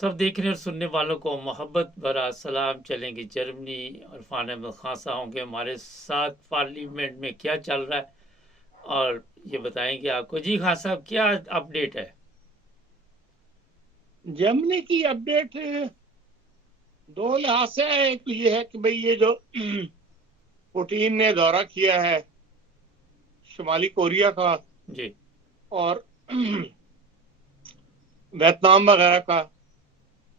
سب دیکھنے اور سننے والوں کو محبت بھرا سلام. چلیں گے جرمنی. عرفان احمد خان صاحب ہوں گے ہمارے ساتھ. پارلیمنٹ میں کیا چل رہا ہے اور یہ بتائیں گے آپ کو. جی خان صاحب کیا اپڈیٹ ہے؟ جرمنی کی اپڈیٹ دو لحاظ سے ہے. ایک تو یہ ہے کہ بھئی یہ جو پوٹین نے دورہ کیا ہے شمالی کوریا کا جی اور ویتنام وغیرہ کا،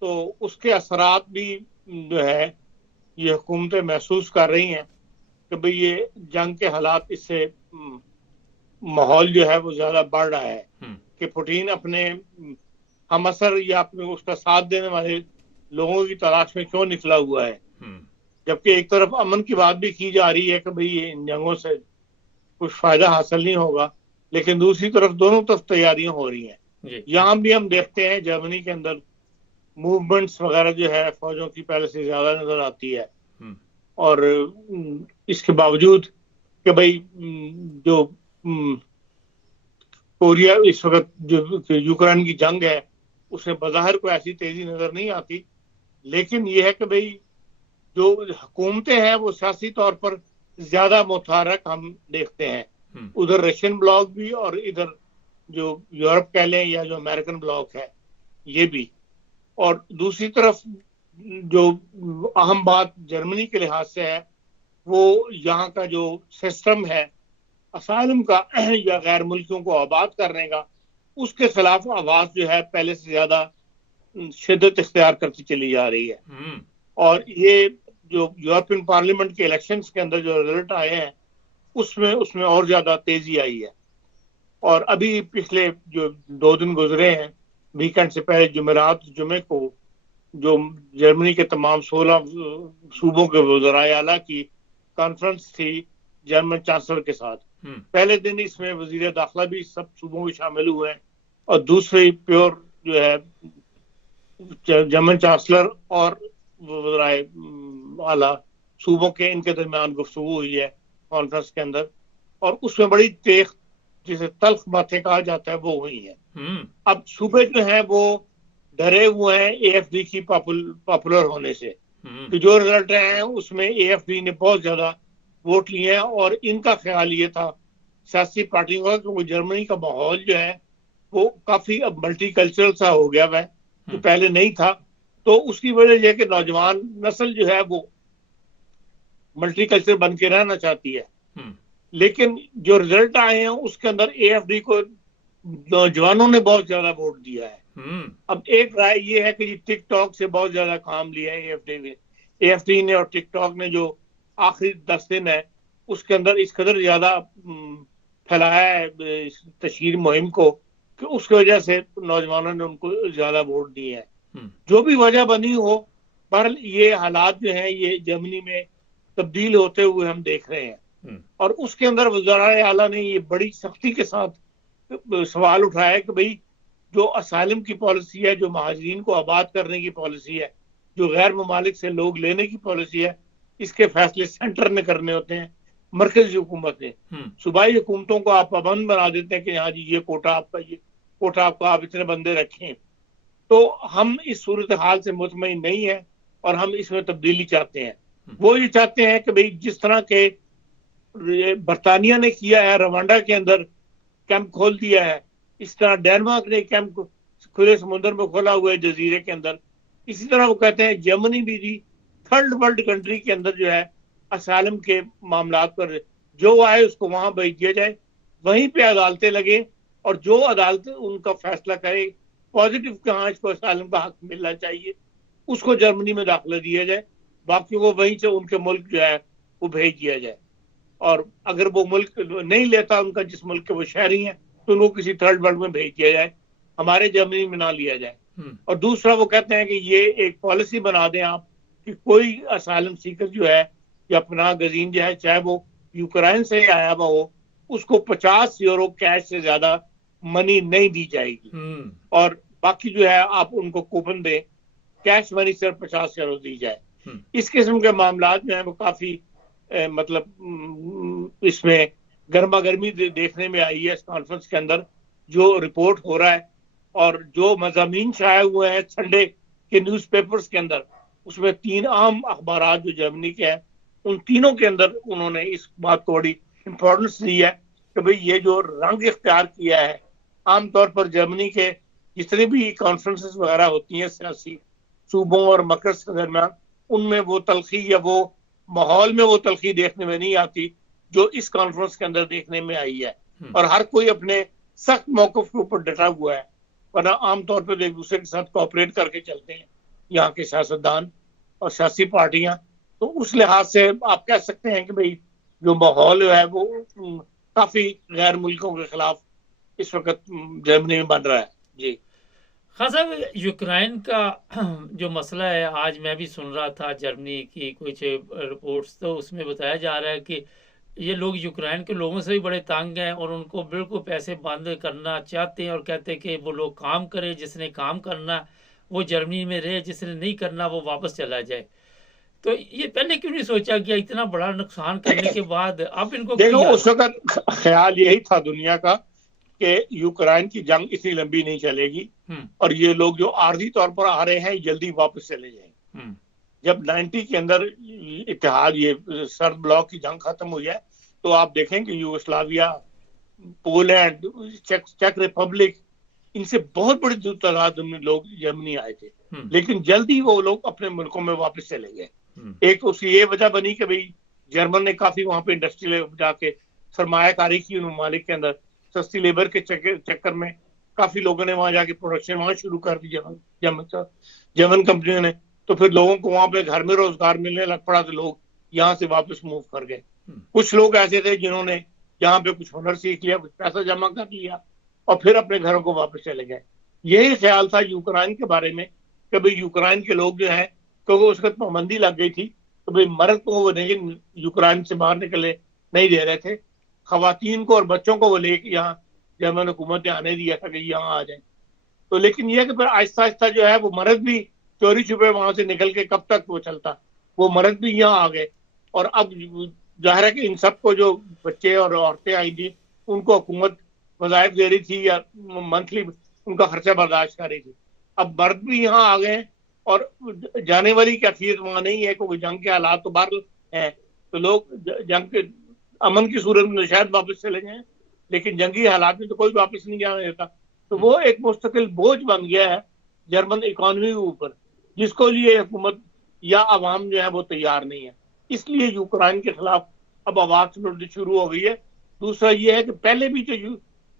تو اس کے اثرات بھی جو ہے یہ حکومتیں محسوس کر رہی ہیں کہ بھئی یہ جنگ کے حالات اس سے ماحول جو ہے وہ زیادہ بڑھ رہا ہے کہ پوٹین اپنے ہم اثر یا اپنے اس کا ساتھ دینے والے لوگوں کی تلاش میں کیوں نکلا ہوا ہے، جبکہ ایک طرف امن کی بات بھی کی جا رہی ہے کہ بھئی ان جنگوں سے کچھ فائدہ حاصل نہیں ہوگا، لیکن دوسری طرف دونوں طرف تیاریاں ہو رہی ہیں. جی یہاں بھی ہم دیکھتے ہیں جرمنی کے اندر موومنٹس وغیرہ جو ہے فوجوں کی پہلے سے زیادہ نظر آتی ہے، اور اس کے باوجود کہ بھئی جو کوریا اس وقت جو یوکرین کی جنگ ہے اس میں بظاہر کوئی ایسی تیزی نظر نہیں آتی، لیکن یہ ہے کہ بھئی جو حکومتیں ہیں وہ سیاسی طور پر زیادہ متحرک ہم دیکھتے ہیں. ادھر رشین بلاک بھی اور ادھر جو یورپ کہہ لیں یا جو امریکن بلاک ہے یہ بھی. اور دوسری طرف جو اہم بات جرمنی کے لحاظ سے ہے وہ یہاں کا جو سسٹم ہے اسائلم کا یا غیر ملکیوں کو آباد کرنے کا، اس کے خلاف آواز جو ہے پہلے سے زیادہ شدت اختیار کرتی چلی جا رہی ہے. اور یہ جو یورپین پارلیمنٹ کے الیکشنز کے اندر جو رزلٹ آئے ہیں اس میں اور زیادہ تیزی آئی ہے. اور ابھی پچھلے جو 2 دن گزرے ہیں ویکنڈ سے پہلے جمعرات جمعے کو جو جرمنی کے تمام 16 صوبوں کے وزرائے اعلیٰ کی کانفرنس تھی جرمن چانسلر کے ساتھ. پہلے دن اس میں وزیر داخلہ بھی سب صوبوں میں شامل ہوئے ہیں اور دوسرے پیور جو ہے جرمن چانسلر اور وزرائے اعلیٰ صوبوں کے ان کے درمیان گفتگو ہوئی ہے کانفرنس کے اندر، اور اس میں بڑی تیز جسے تلخ باتیں کہا جاتا ہے وہ ہوئی ہیں. اب صوبے جو ہیں وہ ڈرے ہوئے ہیں اے ایف ڈی کی پاپولر ہونے سے، کہ جو رزلٹ رہے ہیں اس میں اے ایف ڈی نے بہت زیادہ ووٹ لیے ہیں، اور ان کا خیال یہ تھا سیاسی پارٹیوں کا کہ وہ جرمنی کا ماحول جو ہے وہ کافی اب ملٹی کلچرل سا ہو گیا ہے جو پہلے نہیں تھا. تو اس کی وجہ یہ کہ نوجوان نسل جو ہے وہ ملٹی کلچر بن کے رہنا چاہتی ہے، لیکن جو رزلٹ آئے ہیں اس کے اندر اے ایف ڈی کو نوجوانوں نے بہت زیادہ ووٹ دیا ہے. اب ایک رائے یہ ہے کہ یہ ٹک ٹاک سے بہت زیادہ کام لیا ہے اے ایف ڈی نے اور ٹک ٹاک نے جو آخری 10 دن ہے اس کے اندر اس قدر زیادہ پھیلایا ہے تشہیر مہم کو کہ اس کی وجہ سے نوجوانوں نے ان کو زیادہ ووٹ دیے ہیں. جو بھی وجہ بنی ہو، بہرحال یہ حالات جو ہیں یہ جرمنی میں تبدیل ہوتے ہوئے ہم دیکھ رہے ہیں. اور اس کے اندر وزرائے اعلیٰ نے یہ بڑی سختی کے ساتھ سوال اٹھایا کہ بھئی جو اسائلم کی پالیسی ہے، جو مہاجرین کو آباد کرنے کی پالیسی ہے، جو غیر ممالک سے لوگ لینے کی پالیسی ہے، اس کے فیصلے سینٹر نے کرنے ہوتے ہیں، مرکزی حکومت نے. صوبائی حکومتوں کو آپ پابند بنا دیتے ہیں کہ ہاں جی یہ کوٹا آپ کا، یہ کوٹا آپ کا، آپ اتنے بندے رکھیں. تو ہم اس صورتحال سے مطمئن نہیں ہیں اور ہم اس میں تبدیلی چاہتے ہیں. وہ یہ چاہتے ہیں کہ بھئی جس طرح کے برطانیہ نے کیا ہے، روانڈا کے اندر کیمپ کھول دیا ہے، اس طرح ڈینمارک نے کیمپ کھلے سمندر میں کھولا ہوا ہے جزیرے کے اندر، اسی طرح وہ کہتے ہیں جرمنی بھی دی تھرڈ ورلڈ کنٹری کے اندر جو ہے اسائلم کے معاملات پر جو آئے اس کو وہاں بھیج دیا جائے، وہیں پہ عدالتیں لگیں اور جو عدالت ان کا فیصلہ کرے پازیٹیو کہ ہاں اس کو اسائلم کا حق ملنا چاہیے اس کو جرمنی میں داخلہ دیا جائے، باقی کو وہیں سے ان کے ملک جو ہے وہ بھیج دیا جائے. اور اگر وہ ملک نہیں لیتا ان کا جس ملک کے وہ شہری ہیں تو ان کو کسی تھرڈ ورلڈ میں بھیج دیا جائے، ہمارے جرمنی میں نہ لیا جائے. اور دوسرا وہ کہتے ہیں کہ یہ ایک پالیسی بنا دیں آپ کہ کوئی اسائلم سیکر جو ہے یا پناہ گزین جو ہے چاہے وہ یوکرائن سے آیا ہوا ہو اس کو 50 یورو کیش سے زیادہ منی نہیں دی جائے گی، اور باقی جو ہے آپ ان کو کوپن دیں، کیش منی صرف 50 یورو دی جائے. اس قسم کے معاملات جو ہیں وہ کافی مطلب اس میں گرما گرمی دیکھنے میں آئی ہے اس کانفرنس کے اندر جو رپورٹ ہو رہا ہے. اور جو مضامین شائع ہوئے ہیں سنڈے کے نیوز پیپرز کے اندر اس میں 3 عام اخبارات جو جرمنی کے ہیں ان تینوں کے اندر انہوں نے اس بات کو بڑی امپورٹنس دی ہے کہ بھئی یہ جو رنگ اختیار کیا ہے، عام طور پر جرمنی کے جتنے بھی کانفرنسز وغیرہ ہوتی ہیں سیاسی صوبوں اور مرکز کے درمیان، ان میں وہ تلخی یا وہ ماحول میں وہ تلخی دیکھنے میں نہیں آتی جو اس کانفرنس کے اندر دیکھنے میں آئی ہے، اور ہر کوئی اپنے سخت موقف کے اوپر ڈٹا ہوا ہے، ورنہ عام طور پر ایک دوسرے کے ساتھ کوآپریٹ کر کے چلتے ہیں یہاں کے سیاستدان اور سیاسی پارٹیاں. تو اس لحاظ سے آپ کہہ سکتے ہیں کہ بھئی جو ماحول ہے وہ کافی غیر ملکوں کے خلاف اس وقت جرمنی میں بن رہا ہے. جی خان صاحب، یوکرائن کا جو مسئلہ ہے، آج میں بھی سن رہا تھا جرمنی کی کچھ رپورٹس، تو اس میں بتایا جا رہا ہے کہ یہ لوگ یوکرائن کے لوگوں سے بھی بڑے تنگ ہیں اور ان کو بالکل پیسے بند کرنا چاہتے ہیں اور کہتے ہیں کہ وہ لوگ کام کرے، جس نے کام کرنا وہ جرمنی میں رہے، جس نے نہیں کرنا وہ واپس چلا جائے. تو یہ پہلے کیوں نہیں سوچا گیا؟ اتنا بڑا نقصان کرنے کے بعد اب ان کو دیکھو اس وقت خیال یہی تھا دنیا کا کہ یوکرائن کی جنگ اتنی لمبی نہیں چلے گی اور یہ لوگ جو عارضی طور پر آ رہے ہیں جلدی واپس چلے جائیں گے. جب 90 کے اندر اتحاد یہ سرد بلاک کی جنگ ختم ہوئی ہے تو آپ دیکھیں کہ یوگوسلاویا، پولینڈ، چیک ریپبلک، ان سے بہت بڑی تعداد میں لوگ جرمنی آئے تھے، لیکن جلدی وہ لوگ اپنے ملکوں میں واپس چلے گئے. ایک اس کی یہ وجہ بنی کہ بھئی جرمن نے کافی وہاں پہ انڈسٹری جا کے سرمایہ کاری کی ان ممالک کے اندر، سستی لیبر کے چکر میں کافی لوگوں نے وہاں جا کے پروڈکشن وہاں شروع کر دی جرمن کمپنیوں نے. تو پھر لوگوں کو وہاں پہ گھر میں روزگار ملنے لگ پڑا تو لوگ یہاں سے واپس موو کر گئے. کچھ لوگ ایسے تھے جنہوں نے یہاں پہ کچھ ہنر سیکھ لیا، کچھ پیسہ جمع کر لیا اور پھر اپنے گھروں کو واپس چلے گئے. یہی خیال تھا یوکرائن کے بارے میں کہ بھئی یوکرائن کے لوگ جو ہیں، کیونکہ اس وقت پابندی لگ گئی تھی تو بھئی مرد کو وہ نہیں یوکرائن سے باہر نکلے نہیں دے رہے تھے، خواتین کو اور بچوں کو وہ لے کے یہاں جرمن حکومت نے آنے دیا تھا کہ یہاں آ جائیں. تو لیکن یہ کہ پھر آہستہ آہستہ جو ہے وہ مرد بھی چوری چھپے وہاں سے نکل کے کب تک وہ چلتا، وہ مرد بھی یہاں آ گئے. اور اب ظاہر ہے کہ ان سب کو جو بچے اور عورتیں آئی تھی ان کو حکومت وظائف دے رہی تھی یا منتھلی ان کا خرچہ برداشت کر رہی تھی. اب مرد بھی یہاں آ گئے اور جانے والی کیفیت وہاں نہیں ہے کیونکہ جنگ کے حالات تو باہر ہیں، تو لوگ جنگ کے امن کی صورت میں شاید واپس چلے جائیں، لیکن جنگی حالات میں تو کوئی واپس نہیں جانا دیتا. تو وہ ایک مستقل بوجھ بن گیا ہے جرمن اکانومی کے اوپر، جس کو لیے حکومت یا عوام جو ہے وہ تیار نہیں ہے. اس لیے یوکرائن کے خلاف اب آواز اٹھنی شروع ہو گئی ہے. دوسرا یہ ہے کہ پہلے بھی جو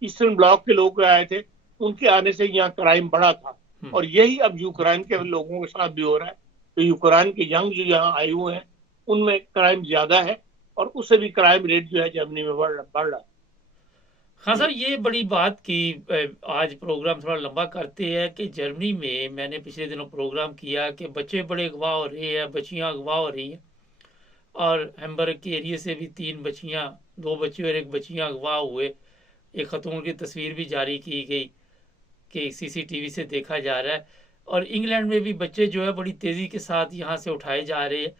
ایسٹرن بلاک کے لوگ آئے تھے ان کے آنے سے یہاں کرائم بڑھا تھا، اور یہی اب یوکرائن کے لوگوں کے ساتھ بھی ہو رہا ہے کہ یوکرائن کے ینگ جو یہاں آئے ہوئے ہیں ان میں کرائم زیادہ ہے اور اس سے بھی کرائم ریٹ جو ہے جرمنی میں بڑھ رہا ہے. خان صاحب، یہ بڑی بات کی، آج پروگرام تھوڑا لمبا کرتے ہیں کہ جرمنی میں نے پچھلے دنوں پروگرام کیا کہ بچے بڑے اغوا ہو رہے ہیں، بچیاں اغوا ہو رہی ہیں، اور ہیمبرگ کے ایریے سے بھی 3 بچیاں، 2 بچے اور 1 بچیاں اغوا ہوئے. ایک خاتون کی تصویر بھی جاری کی گئی کہ CCTV سے دیکھا جا رہا ہے. اور انگلینڈ میں بھی بچے جو ہے بڑی تیزی کے ساتھ یہاں سے اٹھائے جا رہے ہیں.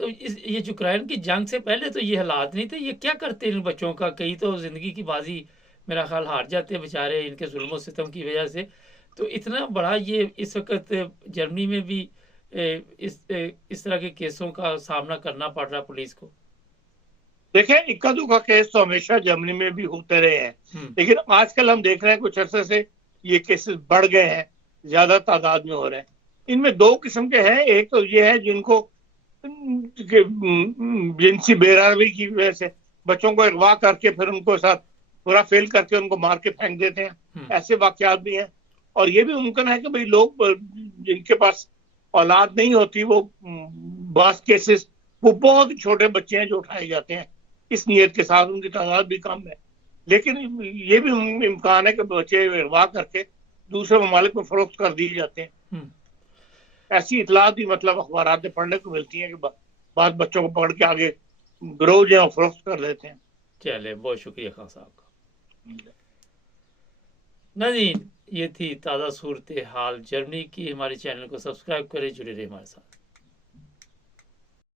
تو یہ یوکرائن کی جنگ سے پہلے تو یہ حالات نہیں تھے. یہ کیا کرتے ان بچوں کا؟ کئی تو زندگی کی بازی میرا خیال ہار جاتے ہیں بیچارے ان کے ظلم و ستم کی وجہ سے. تو اتنا بڑا یہ اس وقت جرمنی میں بھی اس طرح کے کیسوں کا سامنا کرنا پڑ رہا پولیس کو. دیکھیں اکا دکا کیس تو ہمیشہ جرمنی میں بھی ہوتے رہے ہیں، لیکن آج کل ہم دیکھ رہے ہیں کچھ عرصے سے یہ کیسز بڑھ گئے ہیں، زیادہ تعداد میں ہو رہے ہیں. ان میں 2 قسم کے ہیں. ایک تو یہ ہے جن کو جنسی بے روی کی وجہ سے بچوں کو اغوا کر کے پھر ان کو ساتھ پورا فیل کر کے ان کو مار کے پھینک دیتے ہیں، ایسے واقعات بھی ہیں. اور یہ بھی ممکن ہے کہ بھئی لوگ جن کے پاس اولاد نہیں ہوتی وہ بعض کیسز وہ بہت چھوٹے بچے ہیں جو اٹھائے جاتے ہیں اس نیت کے ساتھ، ان کی تعداد بھی کم ہے. لیکن یہ بھی امکان ہے کہ بچے اغوا کر کے دوسرے ممالک میں فروخت کر دیے جاتے ہیں. ایسی اطلاعات بھی مطلب اخبارات میں پڑھنے کو ملتی ہیں کہ بعض بچوں کو پکڑ کے آگے گروہ جو ہے فروخت کر دیتے ہیں. چلے، بہت شکریہ خان صاحب کا. ناظرین، یہ تھی تازہ صورتحال جرمنی کی. ہمارے چینل کو سبسکرائب کریں، جڑے رہے ہمارے ساتھ.